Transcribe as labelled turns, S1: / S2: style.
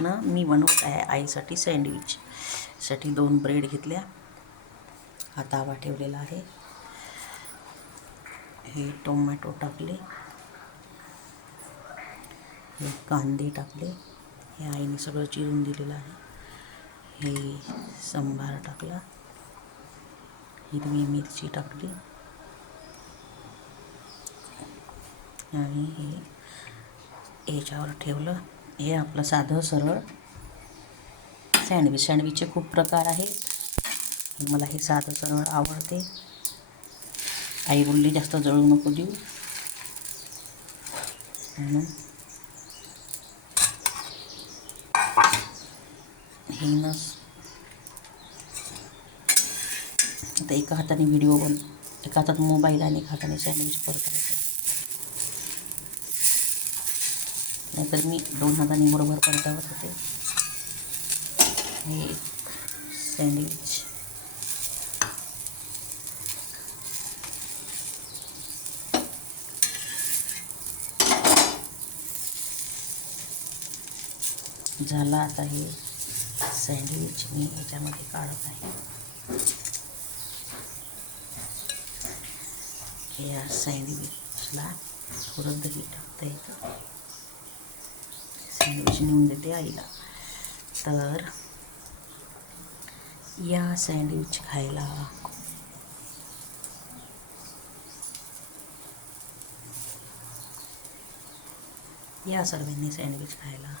S1: ना मी बनवत आहे आईसाठी सँडविच. साठी दोन ब्रेड घेतल्या. हा तावा ठेवलेला आहे. हे टोमॅटो टाकले. हे कांदे टाकले. हे आईने सगळं चिरून दिलेलं आहे. हे संभार टाकला. हिरवी मिरची टाकली. आणि हे याच्यावर ठेवलं. हे आपलं साधं सरळ. सँडविच सँडविचचे खूप प्रकार आहेत. मला हे साधं सरळ आवडते. आई बोलली जास्त जळू नको देऊ. म्हणून हे नस आता एका हाताने व्हिडिओ बन एका हातात मोबाईल आणि एका हाताने सँडविच परतायचं नाहीतर मी दोन हाताने बरोबर परतावत होते. हे एक सँडविच झाला आता हे सँडविच मी याच्यामध्ये काढत आहे. या सँडविचला थोडं दही टाकता येतं. सँडविच नेऊन देते आईला. तर या सँडविच खायला. या सर्वांनी सँडविच खायला.